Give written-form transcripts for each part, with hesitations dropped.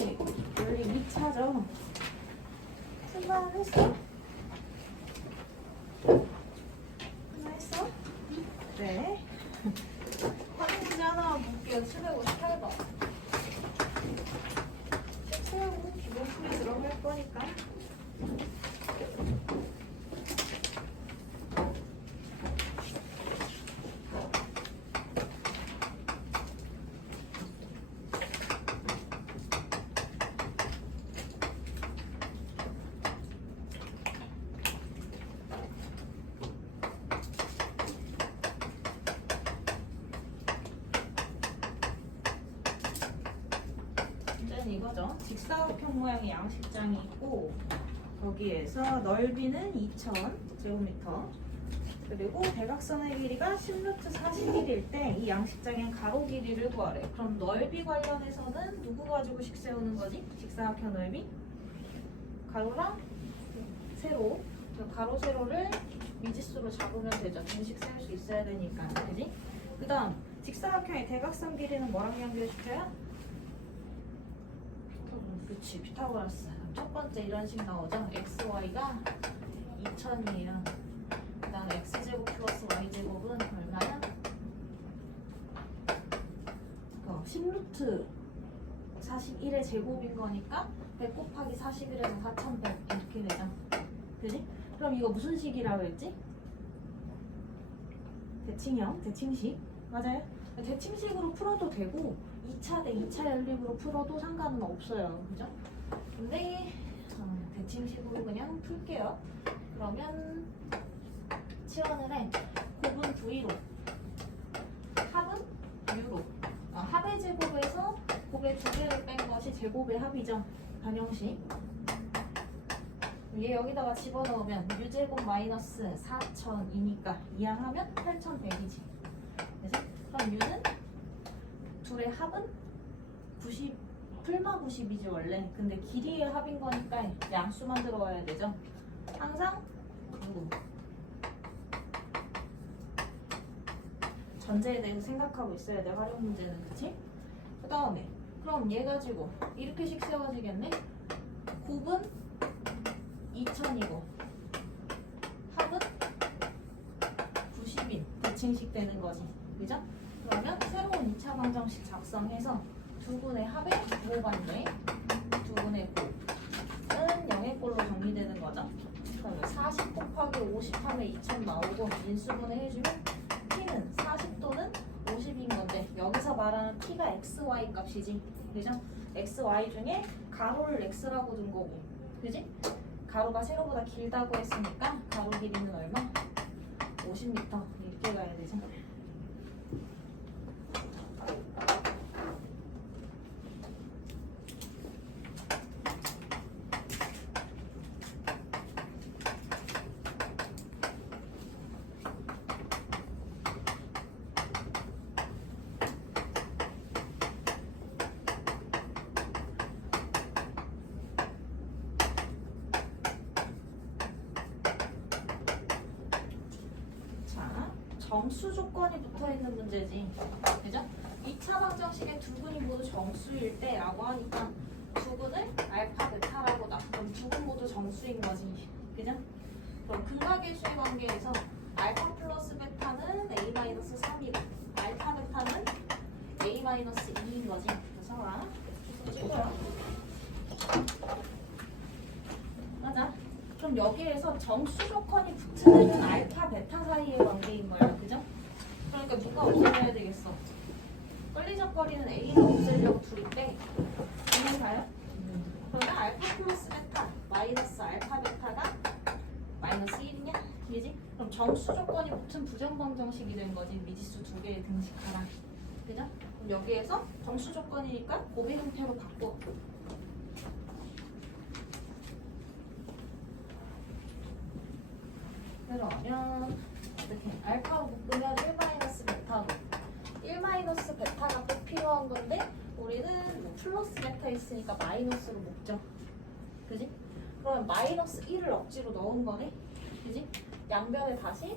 방정식 열림 2차죠. 생각했어? 하나 했어? 네. 확인 문제 하나만 볼게요. 758번. 채우고 기본 풀이 들어갈 거니까. 이거죠. 직사각형 모양의 양식장이 있고 거기에서 넓이는 2000제곱미터 그리고 대각선의 길이가 10루트 41일 때 이 양식장의 가로 길이를 구하래. 그럼 넓이 관련해서는 누구 가지고 식 세우는 거지? 직사각형 넓이? 가로랑 세로. 가로 세로를 미지수로 잡으면 되죠. 등식 세울 수 있어야 되니까. 그지? 그 다음 직사각형의 대각선 길이는 뭐랑 연결시켜요? 그렇지, 피타고라스. 첫 번째 이런 식 나오죠. xy가 2000이에요. 그 다음에 x제곱 플러스 y제곱은 얼마야? 10루트 41의 제곱인 거니까 100 곱하기 41에서 4100 이렇게 되죠. 그지? 그럼 이거 무슨 식이라고 했지? 대칭형, 대칭식. 맞아요? 대칭식으로 풀어도 되고 2차 대 2차 연립으로 풀어도 상관은 없어요. 그죠? 근데 대칭식으로 그냥 풀게요. 그러면 치환을 해. 곱은 V로 합은 U로 합의 제곱에서 곱의 두 개를 뺀 것이 제곱의 합이죠. 반영식. 얘 여기다가 집어넣으면 U제곱 마이너스 4000이니까 이항하면 8100이지. 그래서 그럼 U는 둘의 합은 90, 풀마 90이지 원래. 근데 길이의 합인 거니까 양수만 들어와야 되죠. 항상 누구? 전제에 대해서 생각하고 있어야 돼. 활용 문제는. 그치? 그 다음에 그럼 얘 가지고 이렇게 식 세워지겠네. 곱은 2000이고 합은 90인 대칭식 되는 거지. 그죠? 그러면 새로운 2차 방정식 작성해서 두 분의 합의 부호반대 두 분의 곱은 0의 꼴로 정리되는 거죠. 그러면 40 곱하기 50 하면 2000 나오고 인수분해 해주면 P는 40 또는 50인 건데 여기서 말하는 P가 XY 값이지. 그죠? XY 중에 가로를 X라고 둔 거고. 그지? 가로가 세로보다 길다고 했으니까 가로 길이는 얼마? 50m 이렇게 가야 되죠. 정수 조건이 붙어있는 문제지. 그죠? 2차 방정식의 두 분이 모두 정수일 때 라고 하니까 두 분을 알파, 베타라고 놔. 그럼 두 분 모두 정수인 거지. 그죠? 그럼 근각의 수의 관계에서 알파 플러스 베타는 A-3이고 알파, 베타는 A-2인 거지. 그래서 찍어요. 맞아. 그럼 여기에서 정수 조건이 붙으면 알파, 베타 사이의 관계인 거야. 그죠? 그러니까 누가 없애야 되겠어? 걸리적거리는 A를 없애려고 둘인데 이해 가요? 그러면 알파 플러스 베타 마이너스 알파 베타가 마이너스 1이냐? 이지? 그럼 정수 조건이 붙은 부정방정식이 된 거지. 미지수 두 개의 등식하라. 그죠? 그럼 여기에서 정수 조건이니까 곱의 형태로 바꿔. 그러면 이렇게 알파로 묶으면 1-베타로 1-베타가 꼭 필요한 건데 우리는 뭐 플러스 베타 있으니까 마이너스로 묶죠. 그지? 그러면 마이너스 1을 억지로 넣은 거네. 그지? 양변에 다시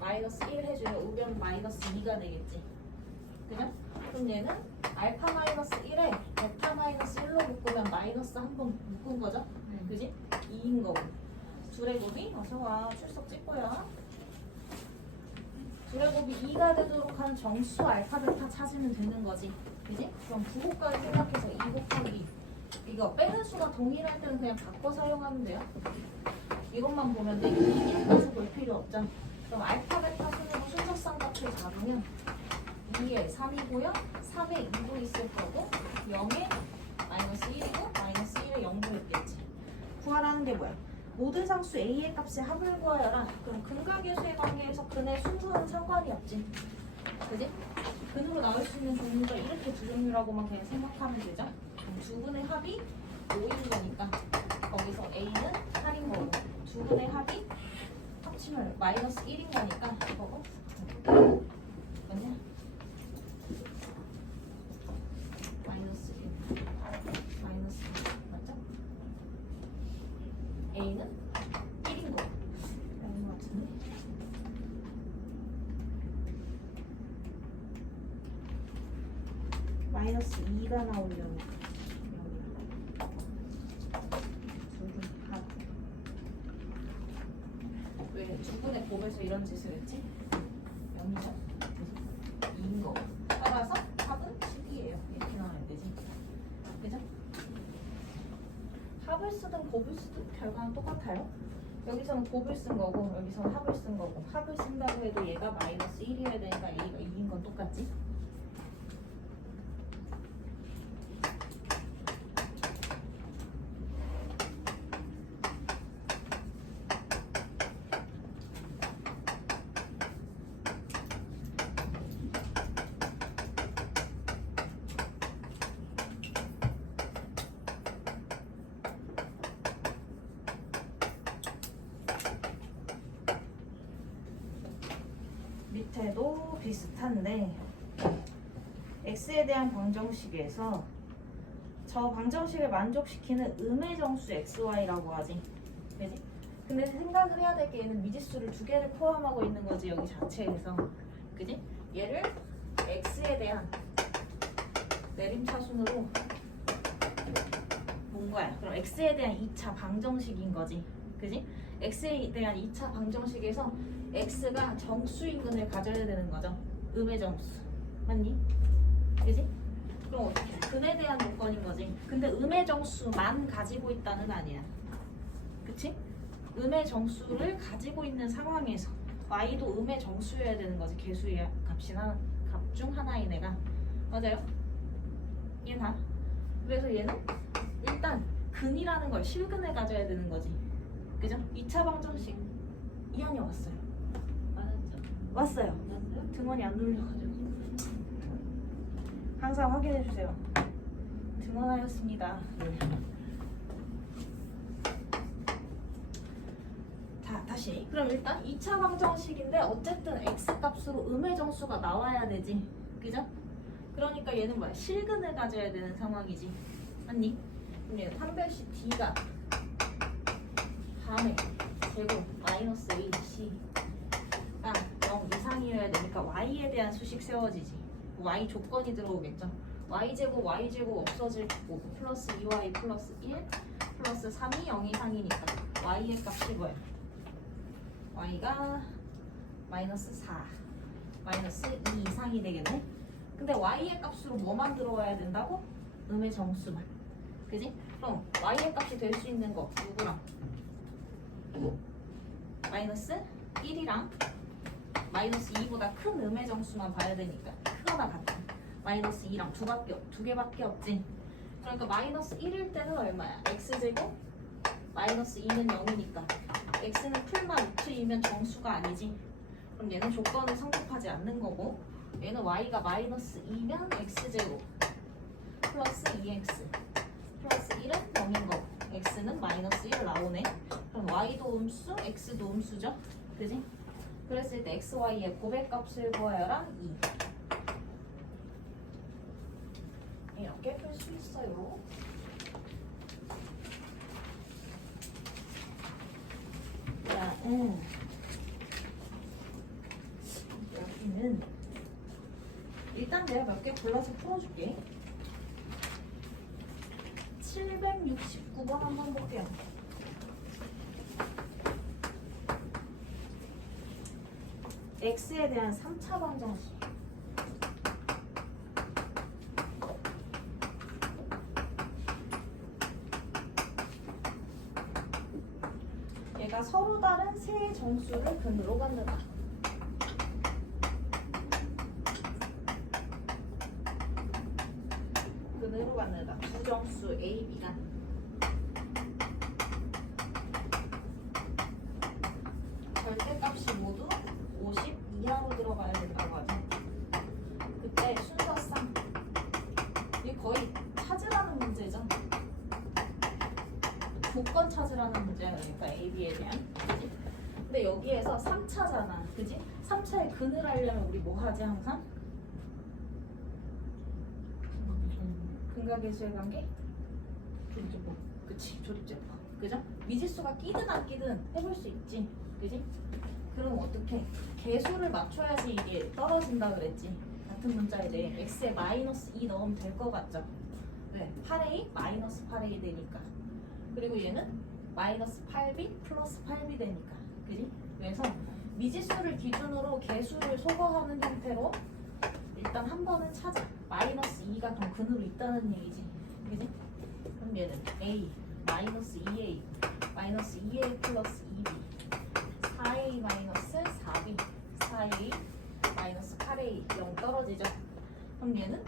마이너스 1 해주면 우변 마이너스 2가 되겠지. 그죠? 그럼 얘는 알파 마이너스 1에 베타 마이너스 1로 묶으면 마이너스 한 번 묶은 거죠? 그지? 2인 거고. 둘의 곱이 어서와 출석 찍고요. 둘의 곱이 2가 되도록 하는 정수 알파 베타 찾으면 되는 거지. 그지? 그럼 부호까지 생각해서 2 곱하기 이거 빼는 수가 동일할 때는 그냥 바꿔 사용하면 돼요. 이것만 보면 돼. 2까지 볼 필요 없잖아. 그럼 알파 베타 순으로 순서상 값을 잡으면 2에 3이고요. 3에 2도 있을 거고 0에 마이너스 1이고 마이너스 1에 0도 있겠지. 구하라는 게 뭐야? 모든 상수 A의 값의 합을 구하여라. 그럼 근각계수의 관계에서 근의 순서는 상관이 없지. 그지? 근으로 나올 수 있는 종류가 이렇게 두 종류라고만 그냥 생각하면 되죠. 두 분의 합이 5인 거니까 거기서 A는 8인 거고 두 분의 합이 합치면 마이너스 1인 거니까 그거고 맞냐? 마이너스 1 마이너스 1 맞죠? A는 1인 거고 아닌 것 같은데 마이너스 2가 나오려면 왜 중분의 곱에서 이런 짓을 했지? 0이죠? 2인 거 따라서 합은 10이에요. 이렇게 나와야 되지. 그죠? 합을 쓰든 곱을 쓰든 결과는 똑같아요. 여기서는 곱을 쓴 거고 여기서는 합을 쓴 거고 합을 쓴다고 해도 얘가 마이너스 1이어야 되니까 A가 2인 건 똑같지? 밑에도 비슷한데 x에 대한 방정식에서 저 방정식을 만족시키는 음의 정수 xy라고 하지. 그지? 근데 생각을 해야 될 게 얘는 미지수를 두 개를 포함하고 있는 거지 여기 자체에서. 그지? 얘를 x에 대한 내림차순으로 본 거야. 그럼 x에 대한 2차 방정식인 거지. 그지? x에 대한 2차 방정식에서 x가 정수인 근을 가져야 되는 거죠. 음의 정수. 맞니? 그지? 그럼 어떻게? 근에 대한 요건인 거지. 근데 음의 정수만 가지고 있다는 아니야. 그치? 음의 정수를 가지고 있는 상황에서 y도 음의 정수여야 되는 거지. 개수의 값이나 값 중 하나인 애가. 맞아요? 이해가? 그래서 얘는 일단 근이라는 걸 실근을 가져야 되는 거지. 그죠? 2차 방정식 이한이 왔어요. 왔어요. 등원이 안 눌려가지고 항상 확인해 주세요. 등원하였습니다. 자, 다시. 그럼 일단 2차 방정식인데 어쨌든 x 값으로 음의 정수가 나와야 되지. 그죠? 그러니까 얘는 뭐야? 실근을 가져야 되는 상황이지. 맞니? 그럼 얘는 판별식 d가 반의 제곱 마이너스 ac 가 0 이상이어야 되니까 y에 대한 수식 세워지지. y 조건이 들어오겠죠. y제곱 y제곱 없어질 거고 플러스 2y 플러스 1 플러스 3이 0 이상이니까 y의 값이 뭐야? y가 마이너스 4 마이너스 2 이상이 되겠네. 근데 y의 값으로 뭐만 들어와야 된다고? 음의 정수만. 그지? 그럼 y의 값이 될 수 있는 거 누구랑? 마이너스 1이랑 마이너스 2보다 큰 음의 정수만 봐야 되니까 크거나 같은 마이너스 2랑 두 개밖에 없지. 그러니까 마이너스 1일 때는 얼마야? x제곱 마이너스 2는 0이니까 x는 풀마 루트 2면 정수가 아니지. 그럼 얘는 조건을 성립하지 않는 거고 얘는 y가 마이너스 2면 x제곱 플러스 2x 플러스 1은 0인 거고 x는 마이너스 1 나오네. 그럼 y도 음수, x도 음수죠. 그지? 그랬을 때 xy의 고백값을 구하여라 2. 이렇게 풀 수 있어요. 자, 여기는 일단 내가 몇 개 골라서 풀어줄게. 769번 한번 볼게요. x에 대한 3차 방정식. 얘가 서로 다른 세 정수를 근으로 갖는다. 근으로 갖는다. 두 정수 A, B가 절대값이 모두 50 이하로 들어가야 된다고 하죠. 그때 순서상 이게 거의 찾으라는 문제죠. 조건 찾으라는 문제야. 그러니까 A, B에 대한. 그지? 근데 여기에서 3차잖아. 그지? 3차의 근을 하려면 우리 뭐 하지 항상? 근각계수의 관계? 조립제법. 그치, 조립제법. 그죠? 미지수가 끼든 안 끼든 해볼 수 있지. 그지? 그럼 어떻게? 계수를 맞춰야지 이게 떨어진다 그랬지. 같은 문자에 대해 x에 마이너스 2 넣으면 될 것 같죠? 네, 8a 마이너스 8a 되니까. 그리고 얘는 마이너스 8b 플러스 8b 되니까. 그지? 그래서 미지수를 기준으로 계수를 소거하는 형태로 일단 한 번은 찾아. 마이너스 2가 더 근으로 있다는 얘기지. 그지? 그럼 얘는 a 마이너스 2a 마이너스 2a 플러스 2b 4a 마이너스 4b 4a 마이너스 8a 0 떨어지죠. 그럼 얘는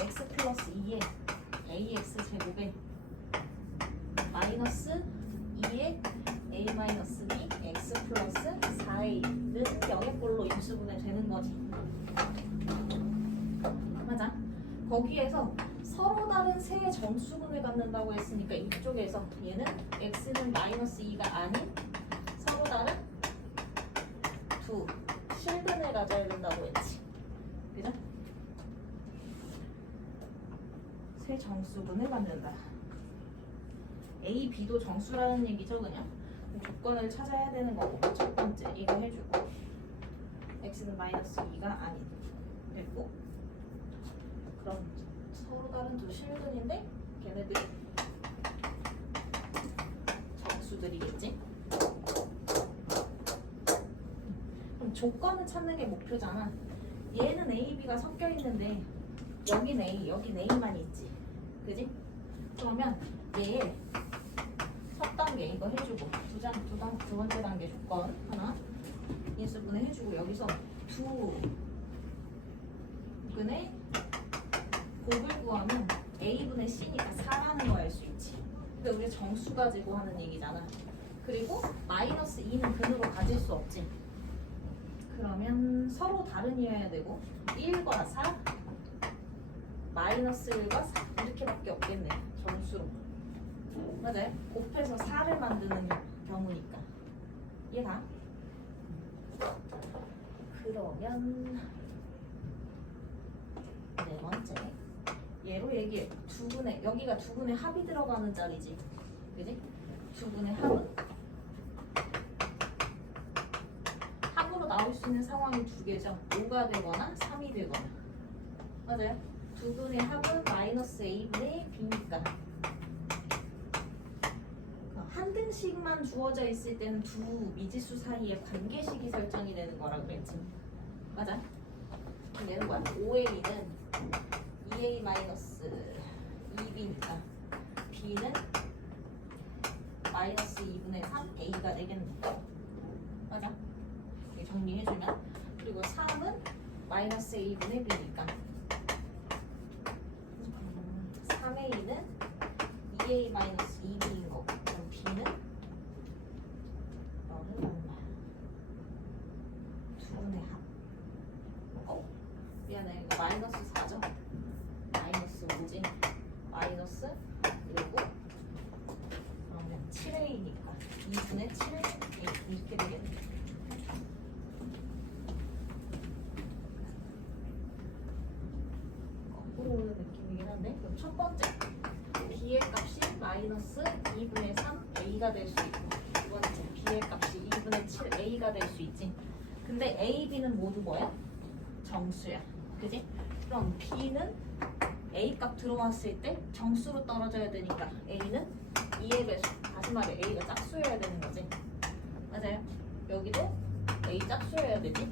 x 플러스 2에 ax 제곱에 마이너스 2에 a 마이너스 b x 플러스 4a는 0의 꼴로 인수분해 되는 거지. 맞아. 거기에서 서로 다른 세 정수근을 갖는다고 했으니까 이쪽에서 얘는 x는 마이너스 2가 아닌 서로 다른 두 실근을 가져야 된다고 했지. 그죠? 세 정수근을 갖는다. A, B도 정수라는 얘기죠, 그냥. 조건을 찾아야 되는 거고. 첫 번째 이거 해주고 x는 마이너스 2가 아닌 됐고, 그럼 서로 다른 두 실근인데 걔네들이 정수들이겠지. 그럼 조건을 찾는 게 목표잖아. 얘는 A, B가 섞여 있는데 여긴 A, 여긴 A만 있지. 그지? 그러면 얘 첫 단계 이거 해주고 두 번째 단계 조건 하나 인수분해 해주고 여기서 두 근의 곱을 구하면 A분의 C니까 4라는 거 알 수 있지. 근데 우리 정수 가지고 하는 얘기잖아. 그리고 마이너스 2는 근으로 가질 수 없지. 그러면 서로 다른 이어야 되고 1과 4 마이너스 1과 4 이렇게밖에 없겠네. 정수로. 맞아요? 곱해서 4를 만드는 경우니까. 이해가? 그러면 네 번째 얘로 얘기해. 두 분의 여기가 두 분의 합이 들어가는 자리지. 그지? 두 분의 합은 합으로 나올 수 있는 상황이 두 개죠. 5가 되거나 3이 되거나. 맞아요? 두 분의 합은 마이너스 a분의 b니까 한 등씩만 주어져 있을 때는 두 미지수 사이에 관계식이 설정이 되는 거라 그랬지. 맞아? 그럼 얘는 뭐야? 5a는 2a 마이너스 2b니까 b는 마이너스 2분의 3a가 되겠네. 맞아? 이렇게 정리해주면. 그리고 3은 마이너스 a분의 b니까 3a는 2a 마이너스 2b인 거고, 그럼 b는 너는 얼마야? 두 분의 합. 미안해, 이거 마이너스 4죠? 마이너스 5지? 마이너스 그리고 그러면 7a니까 2분의 7a 이렇게 되겠네. 거꾸로 오는 느낌이긴 한데, 그럼 첫 번째 b의 값이 마이너스 2분의 3 a가 될 수 있고, 두 번째 b의 값이 2분의 7 a가 될 수 있지. 근데 a, b는 모두 뭐야? 정수야. 그지? 그럼 그럼 B는 A 값 들어왔을 때 정수로 떨어져야 되니까 A는 2의 배수. 다시 말해 A가 짝수여야 되는 거지. 맞아요. 여기도 A 짝수여야 되지.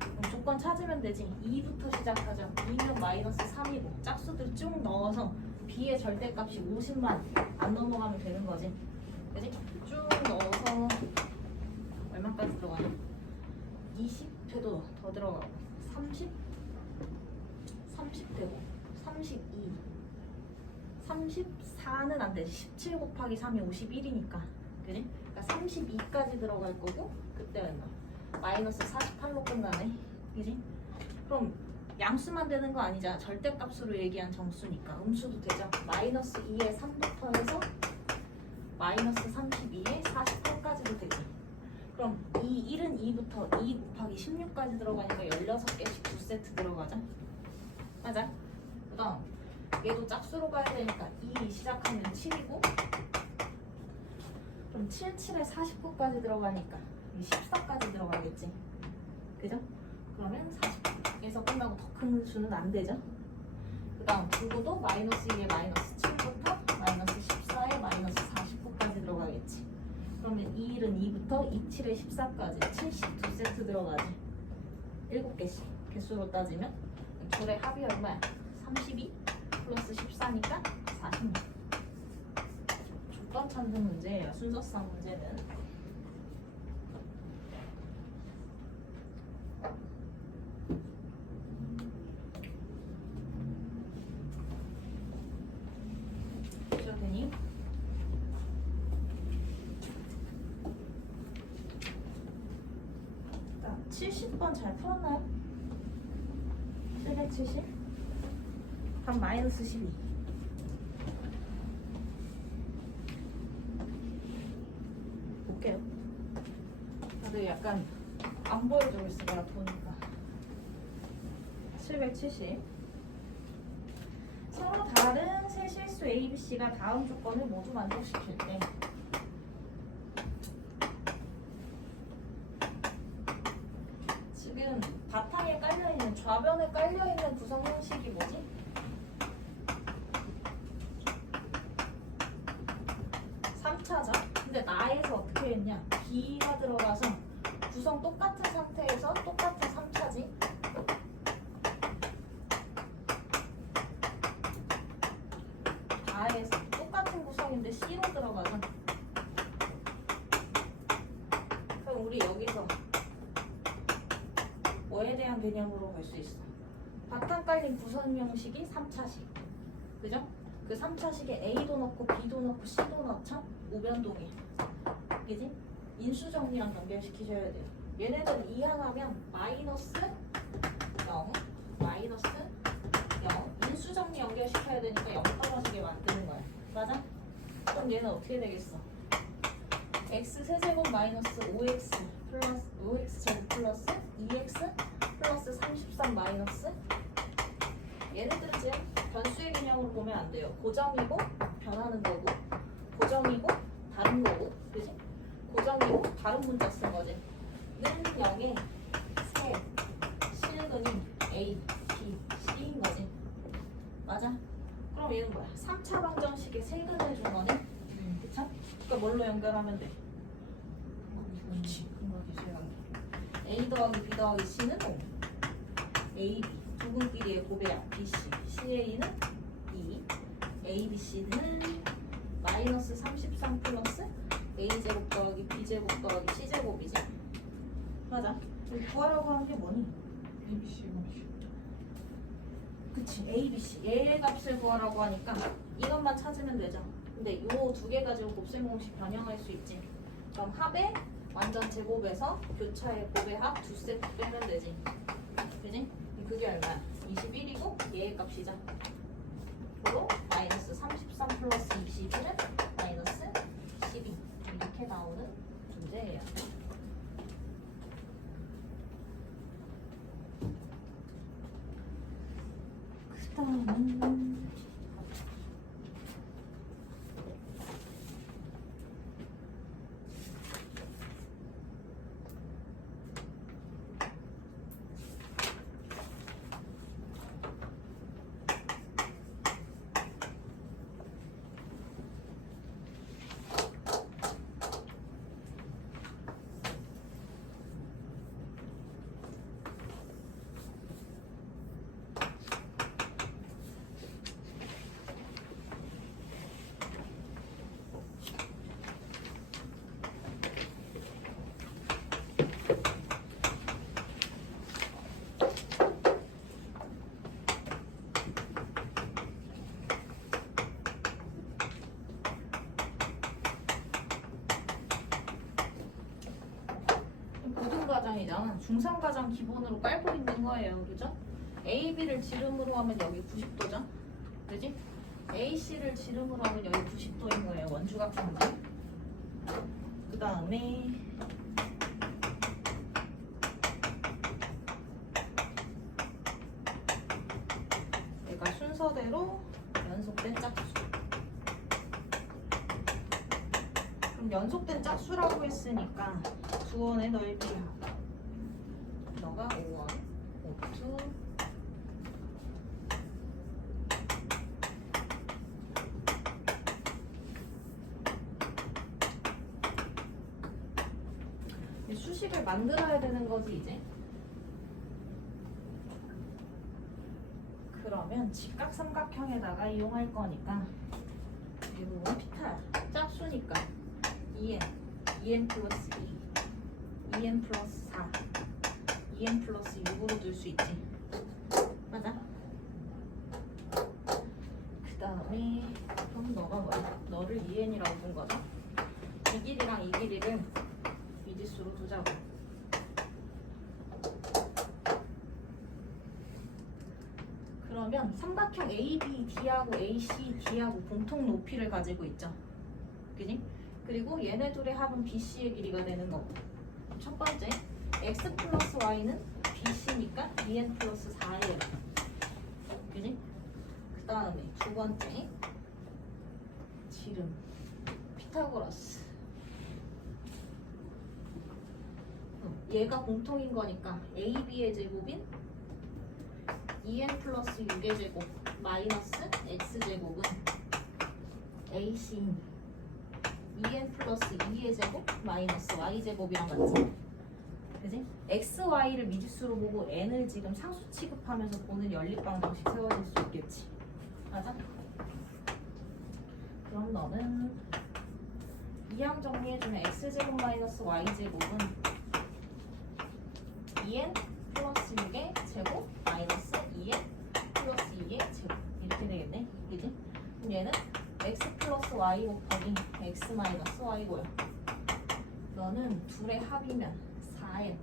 그럼 조건 찾으면 되지. 2부터 시작하죠. 2는 마이너스 3이고 짝수들 쭉 넣어서 B의 절대값이 50만 안 넘어가면 되는 거지. 그지? 쭉 넣어서 얼마까지 들어가냐? 20회도 더 들어가고 30? 30회고 32 34는 안 되지. 17 곱하기 3이 51이니까 그지? 그러니까 32까지 들어갈 거고 그때 얼마? 마이너스 48로 끝나네. 그지? 그럼 양수만 되는 거 아니잖아. 절대값으로 얘기한 정수니까 음수도 되죠. 마이너스 2에 3부터 해서 마이너스 32에 48까지도 되지. 그럼 이 1은 2부터 2 곱하기 16까지 들어가니까 16개씩 2세트 들어가죠. 맞아? 그 다음 얘도 짝수로 가야 되니까 2 시작하면 7이고 그럼 7, 7에 49까지 들어가니까 14까지 들어가겠지. 그죠? 그러면 40에서 끝나고 더 큰 수는 안 되죠. 그 다음 부호도 마이너스 2에 마이너스 7부터 마이너스 14에 마이너스 49까지 들어가겠지. 그러면 2일은 2부터 2, 7에 14까지 72세트 들어가지. 7개씩 개수로 따지면 둘의 합이 얼마야? 32 플러스 14니까 46. 조건 찾는 문제예요. 순서상 문제는. 되니? 자, 70번 잘 풀었나요? 770? 답 마이너스 12. 볼게요. 다들 약간 안 보여주고 있어. 내가 보니까. 770. 서로 다른 세 실수 A, B, C가 다음 조건을 모두 만족시킬 때 지금 바탕에 깔려있는 좌변에 깔려있는 구성 형식이 뭐지? 3차죠? 근데 나에서 어떻게 했냐? B가 들어가서 구성 똑같은 상태에서 똑같은 3차지? R에서 똑같은 구성인데 C로 들어가죠. 그럼 우리 여기서 뭐에 대한 개념으로 볼 수 있어? 바탕 깔린 구성 형식이 3차식. 그죠? 그 3차식에 A도 넣고 B도 넣고 C도 넣죠? 우변동이. 그지? 인수 정리랑 연결시키셔야 돼요. 얘네들 이항하면 마이너스 0, 마이너스 0. 인수 정리 연결시켜야 되니까 0 떨어지게 만드는 거야. 맞아? 그럼 얘는 어떻게 되겠어? x 세제곱 마이너스 5x 플러스 5x 제곱 플러스 2x 플러스 33 마이너스 얘네들은 지금 변수의 개념으로 보면 안 돼요. 고정이고 변하는 거고 고정이고 다른 거고 그지? 고정이고 다른 문자 쓴 거지. 는 0에 세 실근이 A, B, C인 거지. 맞아? 그럼 얘는 뭐야? 3차 방정식에 세근을 준 거네? 그쵸? 그러니까 뭘로 연결하면 돼? 그렇지. A 더하기 B 더하기 C는 5. A, B. 두 분끼리의 고배야. B, C. CA는 2. A, B, C는 마이너스 33 플러스 A제곱 더하기 B제곱 더하기 C제곱이지. 맞아. 우리 구하라고 하는 게 뭐니? A, B, C 값이. 그치. A, B, C. 얘의 값을 구하라고 하니까 이것만 찾으면 되죠. 근데 이 두 개 가지고 곱셈 공식 변형할 수 있지. 그럼 합의 완전 제곱에서 교차의 곱의 합 두 세트 빼면 되지. 그지? 그게 얼마야? 21이고 얘의 값이죠. 도로 마이너스 33 플러스 21은 마이너스 12 이렇게 나오는 문제예요. 그 다음은 기본이잖아. 중3과정 기본으로 깔고 있는 거예요. 그죠? AB를 지름으로 하면 여기 90도죠? 그지? AC를 지름으로 하면 여기 90도인 거예요. 원주각형제. 그 다음에 얘가 순서대로 연속된 짝수. 그럼 연속된 짝수라고 했으니까 두원의 넓이야. 너가 5원, 5투, 수식을 만들어야 되는 거지 이제. 그러면 직각삼각형에다가 이용할 거니까 대부분 피타 짝수니까 2n, 2n 플러스 2, 2n 플러스 4, 2n 플러스 6으로 둘 수 있지. 맞아? 그 다음에 그럼 너가 뭐야? 너를 2n이라고 본 거죠? 이 길이랑 이 길이를 미지수로 두자고. 그러면 삼각형 ABD하고 ACD하고 공통 높이를 가지고 있죠. 그지? 그리고 얘네 둘의 합은 BC의 길이가 되는 거고. 첫 번째, X 플러스 Y는 BC니까 2n 플러스 4예요. 그지? 그 다음에 두 번째, 지름, 피타고라스. 얘가 공통인 거니까 AB의 제곱인 2n 플러스 6의 제곱 마이너스 x제곱은 AC인 2n 플러스 2의 제곱 마이너스 y제곱이랑 같지? 그지? x, y를 미지수로 보고 n을 지금 상수 취급하면서 보는 연립방정식 세워질 수 있겠지. 맞아? 그럼 너는 이항 정리해주면 x제곱 마이너스 y제곱은 2n 플러스 6의 제곱 마이너스 2n 플러스 2의 제곱 이렇게 되겠네. 그지? 그럼 얘는 x 플러스 y 곱하기 x 마이너스 y고요. 너는 둘의 합이면 4n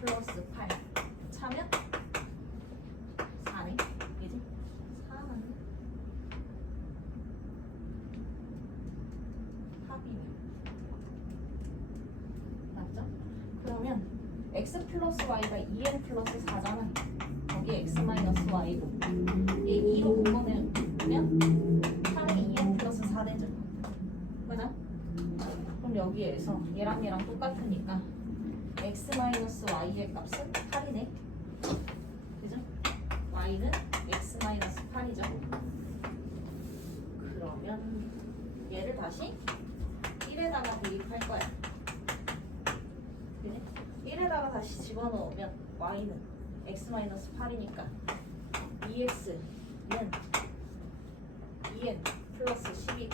플러스 8 차면 4네. 그지? 4는 합이네. 맞죠? 그러면 x 플러스 y가 2n 플러스 4잖아. 거기에 x 마이너스 y고 얘 2로 묶어내면 3이 2n 플러스 4 되죠. 맞아? 그럼 여기에서 얘랑 얘랑 똑같으니까 x 마이너스 y의 값은 8이네. 그죠? y는 x 마이너스 8이죠. 그러면 얘를 다시 1에다가 대입할 거야. 그지? 1에다가 다시 집어넣으면 y는 x-8이니까 2x는 2n 플러스 12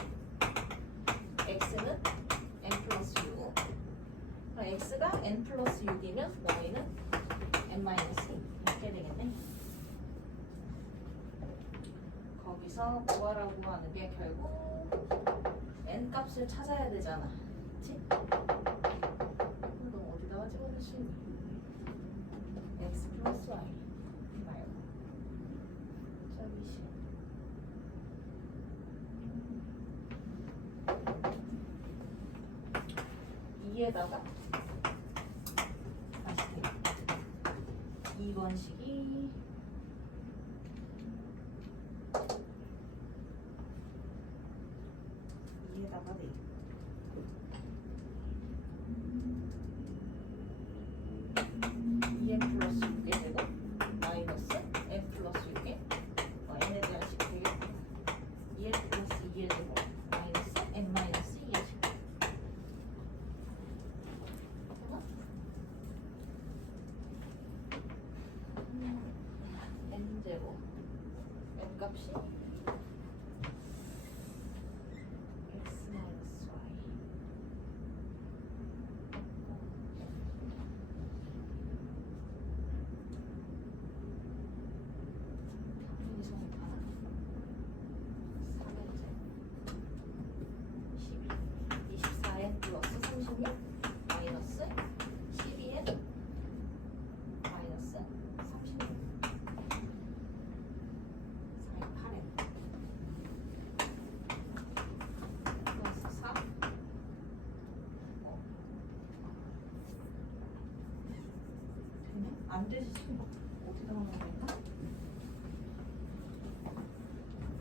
x는 n 플러스 6 그럼 x가 n 플러스 6이면 y는 n-2 이렇게 되겠네. 거기서 구하라고 하는 게 결국 n 값을 찾아야 되잖아. 그치? 그럼 어디다가 집어넣을 수 있니? x 플러스 y 말고 저기시 2에다가 다시 대입 2번식이 2에다가 대입 2n 플러스 6의 제곱 마이너스 n 플러스 6의 n에 대한 식 되겠고 2n 플러스 2의 제곱 마이너스 n 마이너스 2의 제곱. n 제곱 n 값이 x 마이너스 y 플러스 36 마이너스 12n 안 되지 지금. 어디다 놓는 건가?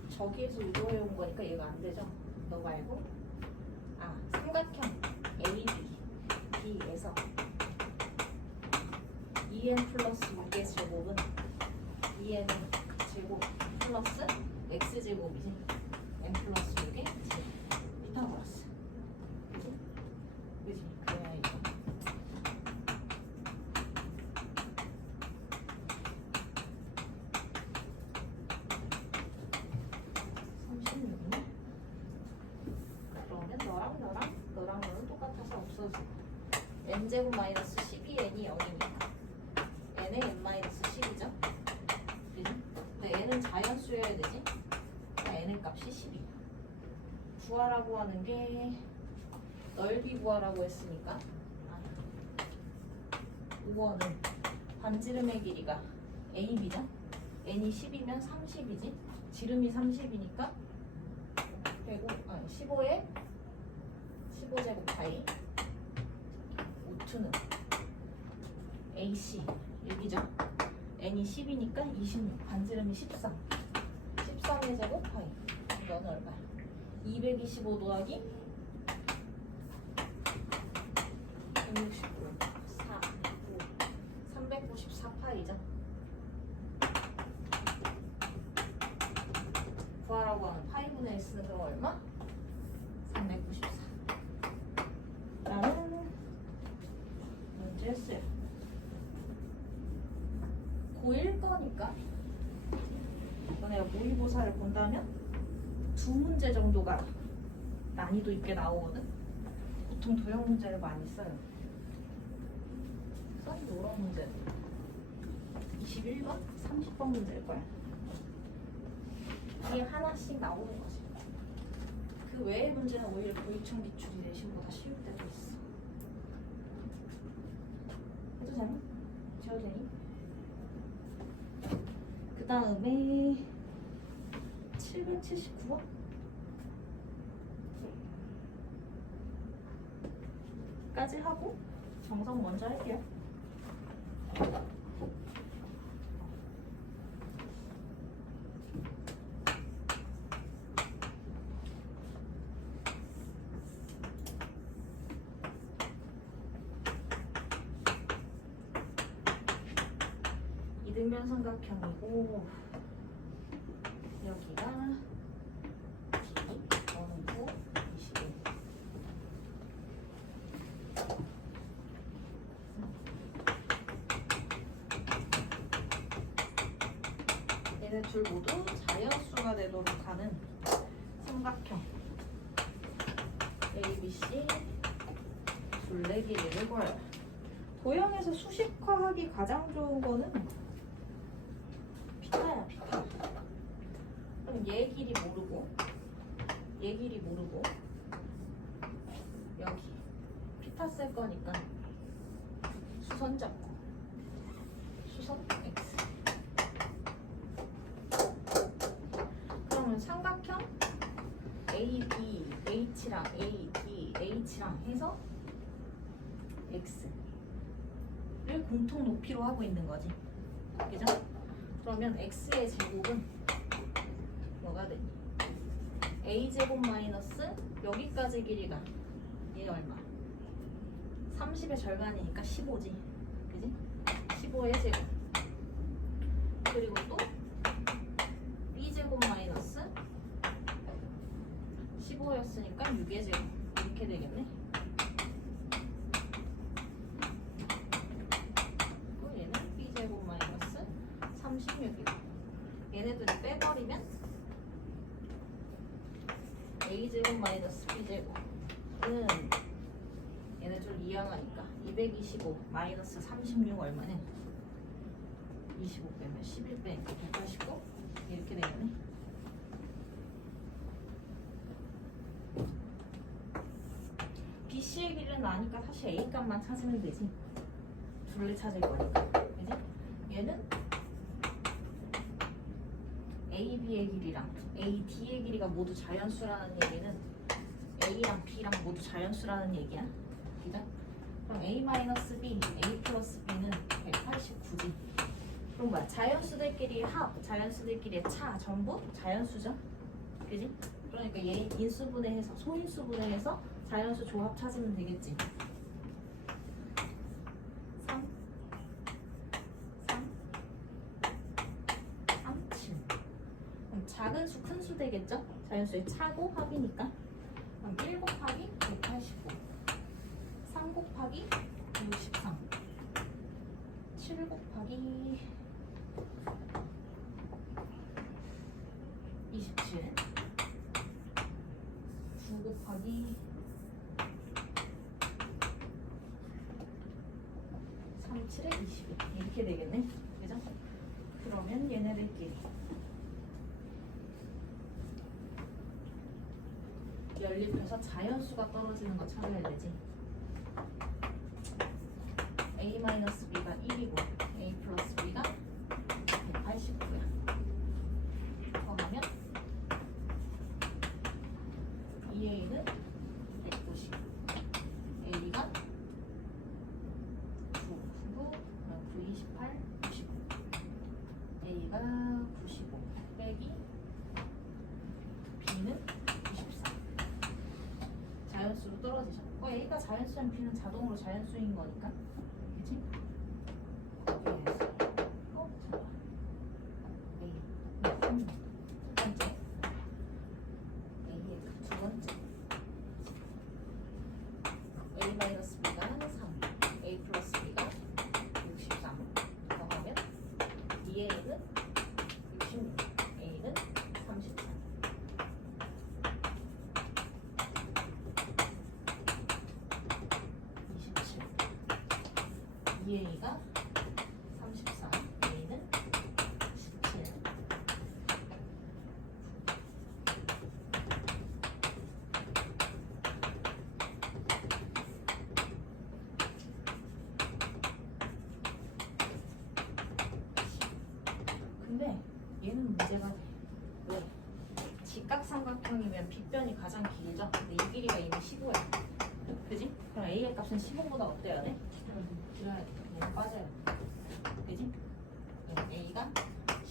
저기에서 유도해 온 거니까 얘가 안 되죠. 너 말고. 아, 삼각형 AB, B에서 2n 플러스 6의 제곱은 2n 제곱 플러스 x 제곱이지. n 플러스 6의 제곱. 피타고라스. 그지? 그지? 그래야 이거. 36이네. 그러면 너랑 똑같아서 없어지고. n제곱 마이너스 12n이 0이니까 n의 n 마이너스 10이죠. 그지? 근데 n은 자연수여야 되지. 그러니까 n의 값이 10이야. 구하라고 하는 게 넓이 구하라고 했으니까 5원은 반지름의 길이가 AB죠. n이 10이면 30이지. 지름이 30이니까 15에 15제곱 파이 5투는 AC 6이죠. n이 10이니까 26, 반지름이 13. 13의 제곱 파이. 이건 얼마야? 225 더하기 169, 4, 5, 394 파이죠. 구하라고 하는 파이분의 S는 그럼 얼마? 394 라는 문제였어요. 고1 거니까 너네가 모의고사를 본다면 두 문제 정도가 난이도 있게 나오거든. 보통 도형 문제를 많이 써요. 그래서 이런 문제 21번, 30번 문제일 거야. 이게 하나씩 나오는 거지. 그 외의 문제는 오히려 교육청 기출이 내신보다 쉬울 때도 있어. 해도 되나? 지워도 되니? 그 다음에 779번? 까지 하고 정성 먼저 할게요. 이등변 삼각형이고 여기가 어느 거 21. 얘네 둘 모두 자연수가 되도록 하는 삼각형 ABC 둘레 길이를 구해요. 도형에서 수식화하기 가장 좋은 거는 피타야, 피타. 그럼 얘 길이 모르고 여기 피타 쓸 거니까 수선 잡고 수선 X. 그러면 삼각형 AB, H랑 AD, H랑 해서 X를 공통 높이로 하고 있는 거지. 그죠? 그러면 X의 제곱은 뭐가 되니? A제곱 마이너스 여기까지 길이가 얘 얼마? 30의 절반이니까 15지. 그지? 15의 제곱. 그리고 또 B제곱 마이너스 15였으니까 6의 제곱. 이렇게 되겠네. 그리고 얘는 B제곱 마이너스 36이고 얘네들을 빼버리면 A제곱 마이너스 B제곱은 얘네들 이항하니까 225 마이너스 36 얼마네? 25 빼면 11 빼니까 189 이렇게 되겠네. BC의 길이는 아니까 사실 A 값만 찾으면 되지. 둘레 찾을 거니까. 그지? 얘는 AB의 길이랑 AD의 길이가 모두 자연수라는 얘기는 A랑 B랑 모두 자연수라는 얘기야. 그죠? 그럼 A-B, A 플러스 B는 189지. 그럼 뭐야? 자연수들끼리 합, 자연수들끼리의 차 전부 자연수죠? 그지? 그러니까 얘 인수분해해서 소인수분해해서 자연수 조합 찾으면 되겠지. 3, 3, 3, 7. 그럼 작은 수, 큰 수 되겠죠? 자연수의 차고 합이니까. 그럼 1 곱하기 189, 3 곱하기 63, 7 곱하기 27, 9 곱하기 3, 7에 22 이렇게 되겠네. 그죠? 그러면 얘네들끼리 연립해서 자연수가 떨어지는 거 찾아야 되지. A-B가 1이고 A 플러스 B가 189야. 그러면 2A는 190, A가 9, 9, 28, 99, A가 95 빼기 B는 94. 자연수로 떨어지죠. A가 자연수면 B는 자동으로 자연수인 거니까. 그치? 거기에서 잠깐. A 두 번째 A의 두 번째 A-B가 3, A 플러스 B가 63 더하면 2A는 66, A는 34. 27. 2A가 34, A는 17. 근데 얘는 문제가 돼. 왜? 직각삼각형이면 빗변이 가장 길죠? 근데 이 길이가 이미 15야. 그지? 그럼 A의 값은 15보다 어때야 돼? 줄여야 돼. 얘는 빠져야 돼. 그지? A가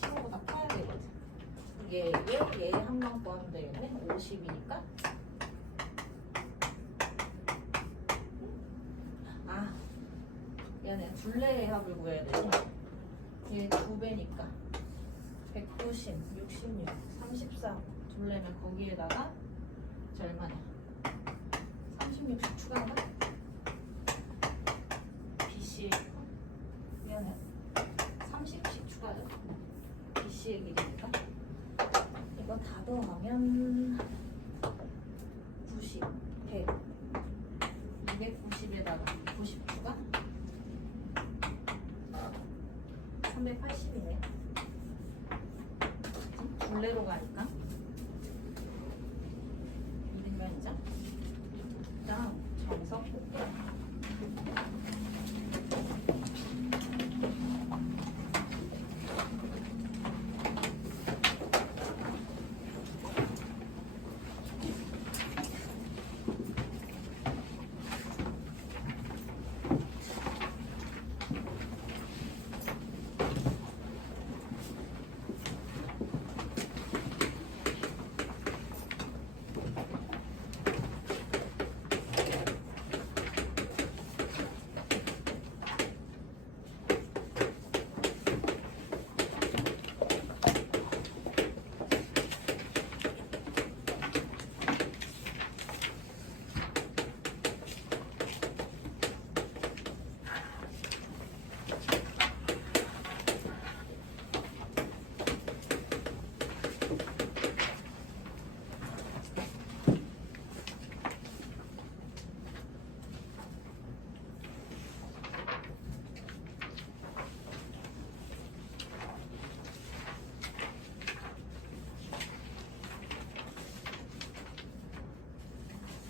15보다 커야 되거든. 얘 한 명 더하면 되겠네? 50이니까. 아, 얘네 둘레의 합을 구해야 되지? 얘 2배니까 190, 66, 34 둘레면 거기에다가 저 얼마냐? 36씩 추가하나? BC의 미안해 30씩 추가죠. BC의 길이니까 이거 다 더하면 90, 100, 290에다가 90 추가 380이네. 둘레로 가니까 200면이죠. 그다음 정석 볼게요.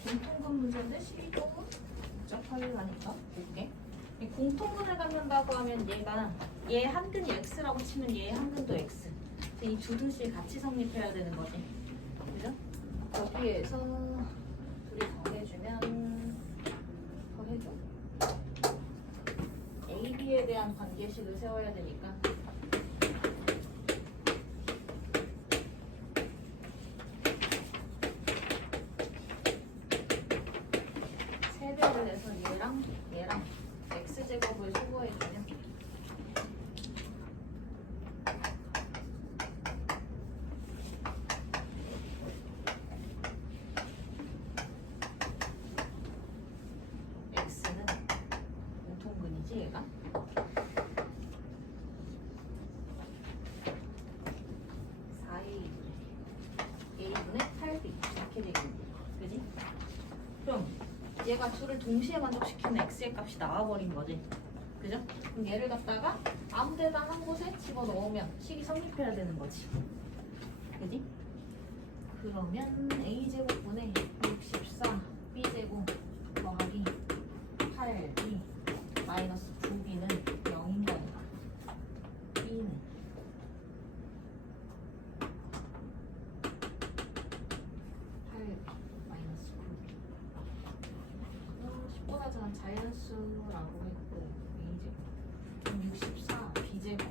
공통분 문제인데 12동은 복잡하게 가니까 볼게. 공통분을 갖는다고 하면 얘 한 근이 x라고 치면 얘 한 근도 x. 이 두 등씩 같이 성립해야 되는 거지. 그죠? 여기에서 둘이 더해주면 더해줘? 대한 관계식을 세워야 되니까 세배를 해서 얘랑 x제곱을 수거해주면 x는 공통근이지 얘가? 4a분의 8b 이렇게 되겠네. 그지? 그럼 얘가 둘을 동시에 만족시키는 x의 값이 나와버린 거지. 그죠? 그럼 얘를 갖다가 아무 데나 한 곳에 집어넣으면 식이 성립해야 되는 거지. 그지? 그러면 a제곱분의 64 b제곱 더하기 8b 마이너스 9b는 0인 거야. b는 8b 마이너스 9b 10보다 작은 자연수라고 했고 a제곱 그럼 64 b제곱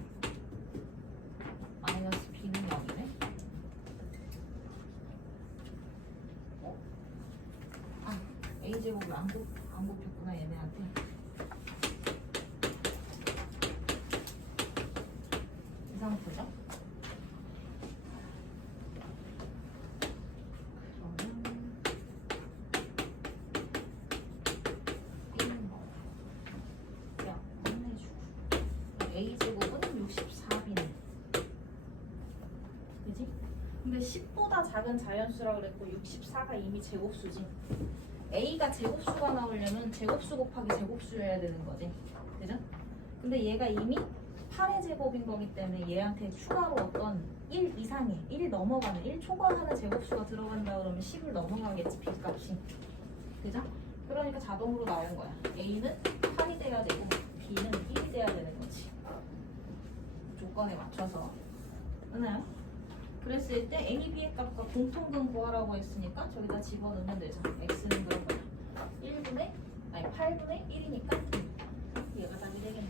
마이너스 b는 0이네. a제곱을 안 곱했구나 얘네한테. 이상표죠? 그러면 b는 뭐? 야, 혼내주고 a제곱은 64b네. 그지? 근데 10보다 작은 자연수라고 그랬고 64가 이미 제곱수지. a가 제곱수가 나오려면 제곱수 곱하기 제곱수여야 되는 거지. 그죠? 근데 얘가 이미 8의 제곱인 거기 때문에 얘한테 추가로 어떤 1 이상의 1 넘어가는 1 초과하는 제곱수가 들어간다 그러면 10을 넘어가겠지 b값이. 그죠? 그러니까 자동으로 나온 거야. a는 8이 돼야 되고 b는 1이 돼야 되는 거지. 조건에 맞춰서. 맞나요? 그랬을 때 a, b의 값과 공통근 구하라고 했으니까 저기다 집어넣으면 되죠. x는 그런 거야. 8분의 1이니까 얘가 답이 되겠네.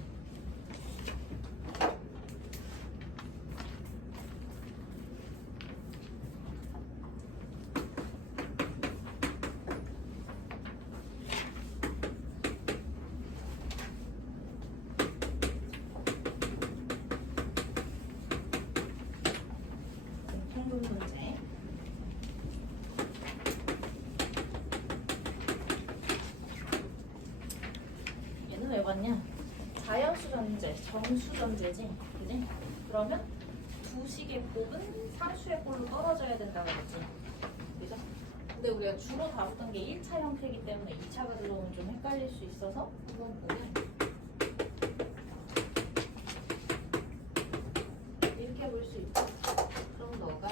공통근 문제. 얘는 왜 봤냐? 자연수 전제, 정수 전제지, 그지? 그러면 두 식의 곱은 상수의 꼴로 떨어져야 된다고 했지, 그죠? 근데 우리가 주로 다뤘던 게 1차 형태이기 때문에 2차가 들어오면 좀 헷갈릴 수 있어서 한번 보면 이렇게 볼 수 있고, 그럼 너가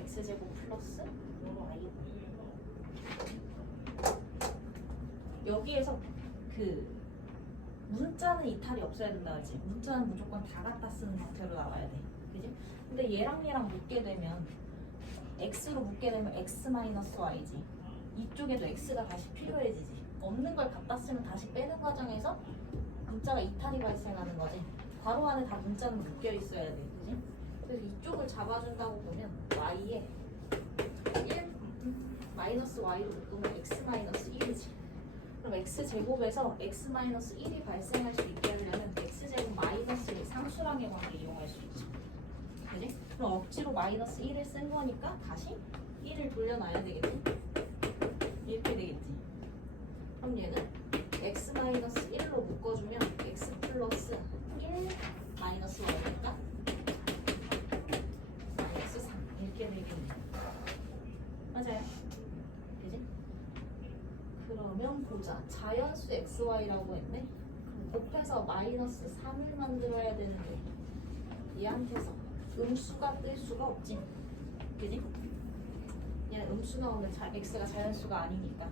x제곱 플러스 y 여기에서 그 문자는 이탈이 없어야 된다 하지. 문자는 무조건 다 갖다 쓰는 형태로 나와야 돼. 그지? 근데 얘랑 묶게 되면 x로 묶게 되면 x-y지. 이쪽에도 x가 다시 필요해지지. 없는 걸 갖다 쓰면 다시 빼는 과정에서 문자가 이탈이 발생하는 거지. 괄호 안에 다 문자는 묶여 있어야 돼. 그지? 그래서 이쪽을 잡아준다고 보면 y에 1 마이너스 y로 묶으면 x-1이지. 그럼 x제곱에서 x-1이 발생할 수 있게 하려면 x제곱 마이너스 1 상수랑의 관계 이용할 수 있죠. 그지? 그럼 억지로 마이너스 1을 쓴 거니까 다시 1을 돌려놔야 되겠지? 이렇게 되겠지. 그럼 얘는 x-1로 묶어주면 x 플러스 1 마이너스 y니까 마이너스 3 이렇게 되겠네. 맞아요? 그지? 그러면 보자. 자연수 xy라고 했네. 그럼 곱해서 마이너스 3을 만들어야 되는데 얘한테서 음수가 뜰 수가 없지. 그지? 얘는 음수 나오면 x가 자연수가 아니니까.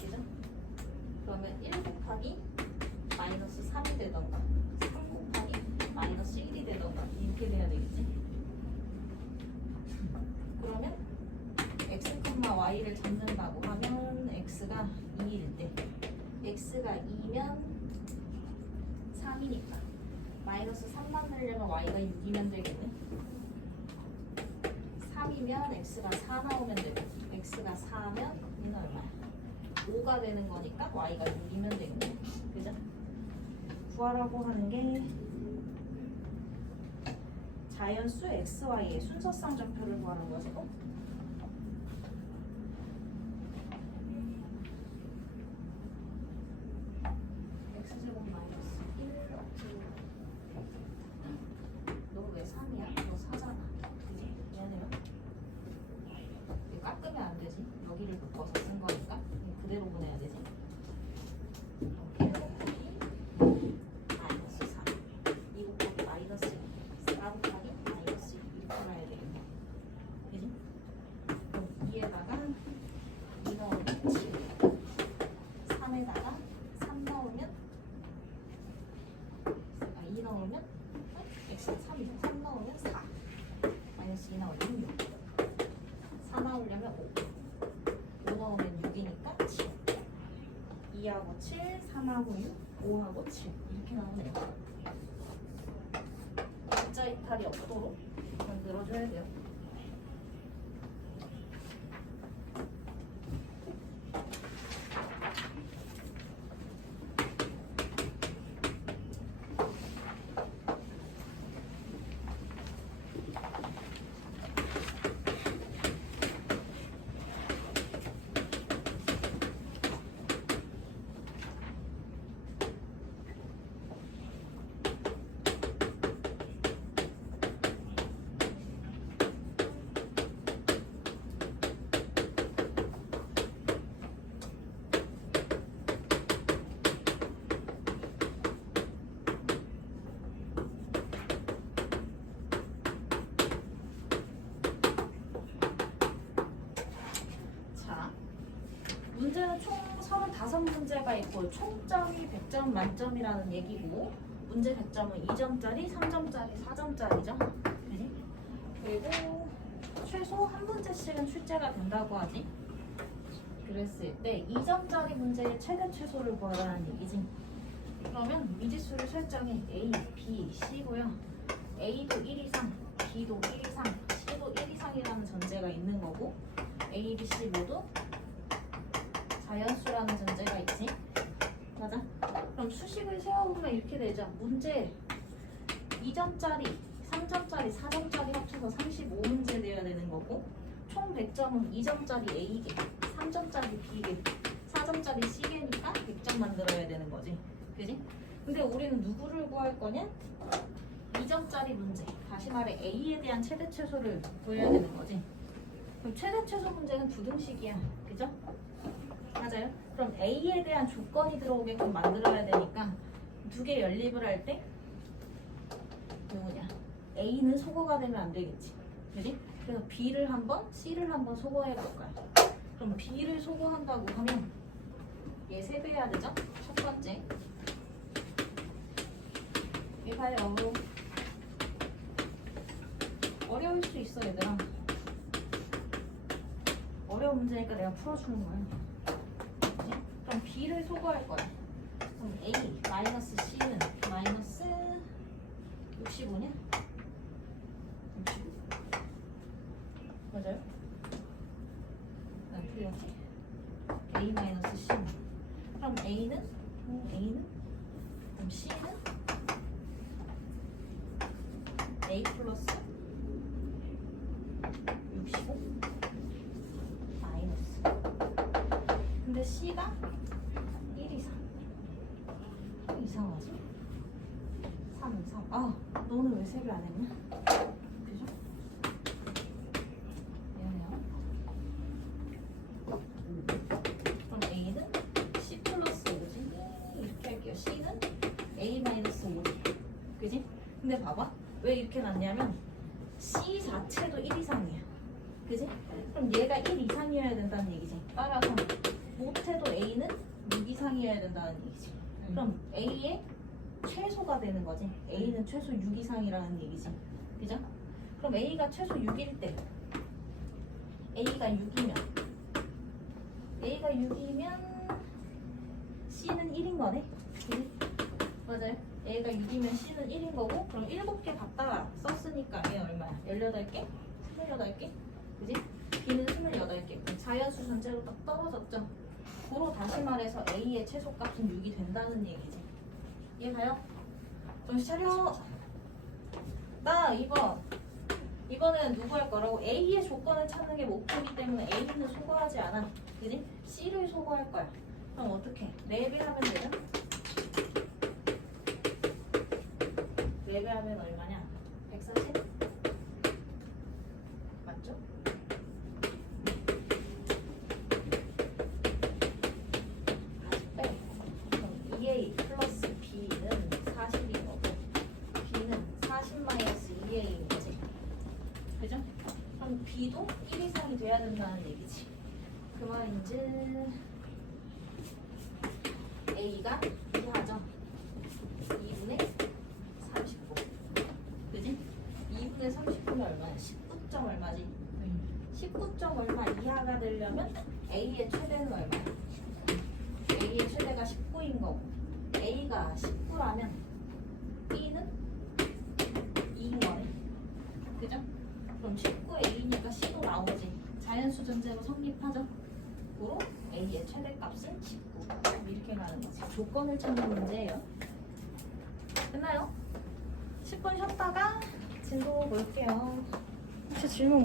그죠? 그러면 1 곱하기 마이너스 3이 되던가 3 곱하기 마이너스 1이 되던가 이렇게 돼야 되겠지? 그러면 x, y를 잡는다고 하면 x가 2일 때 x가 2면 3이니까 마이너스 3 만들려면 y가 6이면 되겠네. 3이면 x가 4 나오면 되고 x가 4면 얘는 얼마야? 5가 되는 거니까 y가 6이면 되겠네. 그죠? 구하라고 하는 게 자연수 xy의 순서상 좌표를 구하는 거죠. x제곱 마이너스 1 너 왜 3이야? 너 4잖아. 그지? 미안해요. 이거 깎으면 안 되지. 여기를 묶어서 쓴 거니까 그대로 보내야 되지. 1 곱하기 마이너스 3 2 곱하기 마이너스 2 4 곱하기 마이너스 2 풀어야 되겠네. 그지? 그럼 2에다가 2 넣으면 7 3에다가 3 넣으면 2 넣으면 x는 3이죠. 3 넣으면 4 마이너스 2 나오면 6 4 나오려면 5 5 넣으면 6이니까 7 2하고 7 3하고 6 5하고 7 이렇게 나오네요. 숫자 이탈이 없도록 만들어줘야 돼요. 자, 문제는 총 35문제가 있고 총점이 100점 만점이라는 얘기고 문제 100점은 2점짜리, 3점짜리, 4점짜리죠. 그지? 그리고 최소 한 문제씩은 출제가 된다고 하지. 그랬을 때 2점짜리 문제의 최대 최소를 구하라는 얘기지. 그러면 미지수를 설정해. A, B, C고요. A도 1 이상, B도 1 이상, C도 1 이상이라는 전제가 있는 거고 A, B, C 모두 자연수라는 전제가 있지. 맞아? 그럼 수식을 세워보면 이렇게 되죠. 문제 2점짜리, 3점짜리, 4점짜리 합쳐서 35문제 내야 되는 거고 총 100점은 2점짜리 A개, 3점짜리 B개, 4점짜리 C개니까 100점 만들어야 되는 거지. 그지? 근데 우리는 누구를 구할 거냐? 2점짜리 문제. 다시 말해 A에 대한 최대 최소를 구해야 되는 거지. 그럼 최대 최소 문제는 부등식이야. 그죠? 맞아요? 그럼 A에 대한 조건이 들어오게끔 만들어야 되니까 두 개 연립을 할 때 누구냐? A는 소거가 되면 안 되겠지. 그지? 그래서 B를 한번, C를 한번 소거해 볼 거야. 그럼 B를 소거한다고 하면 얘 세배해야 되죠? 첫 번째. 얘 봐요. 어려울 수 있어, 얘들아. 어려운 문제니까 내가 풀어주는 거야. 그럼 B를 소거할 거야. 그럼 A 마이너스 C는 마이너스 65냐? 65. 맞아요? 안 틀렸지? A 마이너스 C는 그럼 A는? 그럼 C는? A 플러스 65 마이너스. 근데 C가 1 이상. 이상하지? 3. 아, 너는 왜 세배 안 했냐? 그죠? 미안해요. 그럼 A는 C 플러스 5지? 이렇게 할게요. C는 A 마이너스 5지. 그지? 근데 봐봐. 왜 이렇게 났냐면 C 자체도 1 이상이야. 그지? 그럼 얘가 1 이상이어야 된다는 얘기지. 따라서 못해도 A는 6 이상이어야 된다는 얘기지. 그럼 A의 최소가 되는 거지. A는 최소 6 이상이라는 얘기지. 그죠? 그럼 A가 최소 6일 때 A가 6이면 A가 6이면 C는 1인 거네. 그지? 맞아요. A가 6이면 C는 1인 거고, 그럼 7개 갖다가 썼으니까 얘 얼마야? 18개? 28개? 그지? B는 28개. 자연수 전체로 딱 떨어졌죠. 고로 다시 말해서 A의 최소값은 6이 된다는 얘기지. 이해가요? 정신 차려. 나 2번. 이거는 누구 할 거라고? A의 조건을 찾는 게 목표이기 때문에 A는 소거하지 않아. 그지? C를 소거할 거야. 그럼 어떻게? 레벨하면 되죠? 레벨하면 얼마냐? 140? 맞죠? 아직 빼. 그럼 2A 플러스 B는 40인 거고 B는 40 마이너스 2A인 거지. 그죠? 그럼 B도 1 이상이 돼야 된다는 얘기지. 그 말인지 A가 이하죠. 2분의 39. 그지? 2분의 39면 얼마야? 19점 얼마지? 19점 얼마 이하가 되려면 A의 최대는 얼마야? A의 최대가 19인 거고 A가 19라면 B는 2인 거네. 그죠? 그럼 19A니까 C도 나오지. 자연수 전제로 성립하죠. 고로 A의 최대값은 19. 이렇게 가는 거지. 조건을 찾는 문제예요. 끝나요? 10분 쉬었다가 진도 볼게요. 혹시 질문